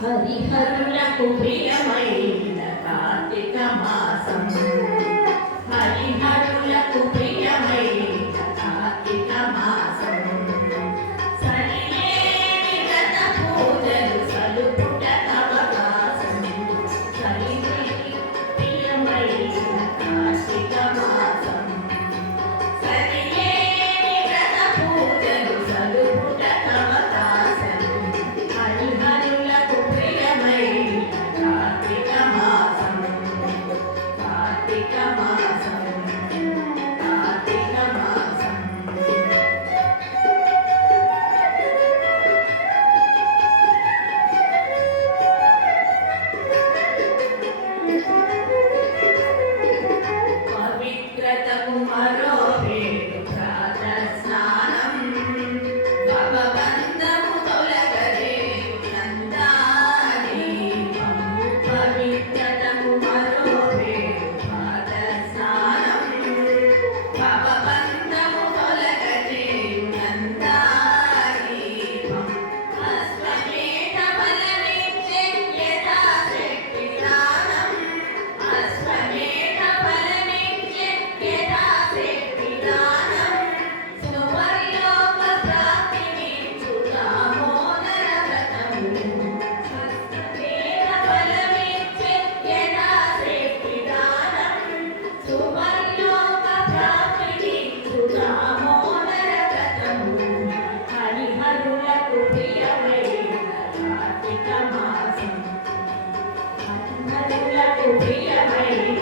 హరిహరులకు ప్రియమైన కార్తీక మాసం హరిహరులకు ప్రియమైన కార్తీక మాసం సరిలేని వ్రత పూజలు సలుపుట అవకాశం సరిలేని ప్రియమైన కార్తీక మాసం సరిలేని వ్రత పూజలు సలుపుట అవకాశం హరిహరులకు ప్రియమైన కార్తీక మాసం కార్తీక మాసం కార్తీక మాసం పవిత్రతకు మరో పేరు ప్రాతః స్నానం భవబంధము తొలగలేదు నందాదీపం పవిత్రతకు మరో పేరు ప్రాతః స్నానం భవబంధము తొలగలేదు నందాదీపం అశ్వమేధ ఫలమిచ్చే యథాశక్తి దానం అశ్వమేధ ఫలమిచ్చే యథాశక్తి దానం సువర్లోక ప్రాప్తినిచ్చు దామోదర వ్రతము అశ్వమేధ ఫలమిచ్చే యథాశక్తి దానం సువర్లోక ప్రాప్తినిచ్చు దామోదర వ్రతము హరిహరులకు ప్రియమైన కార్తీక మాసం హరిహరులకు ప్రియమైన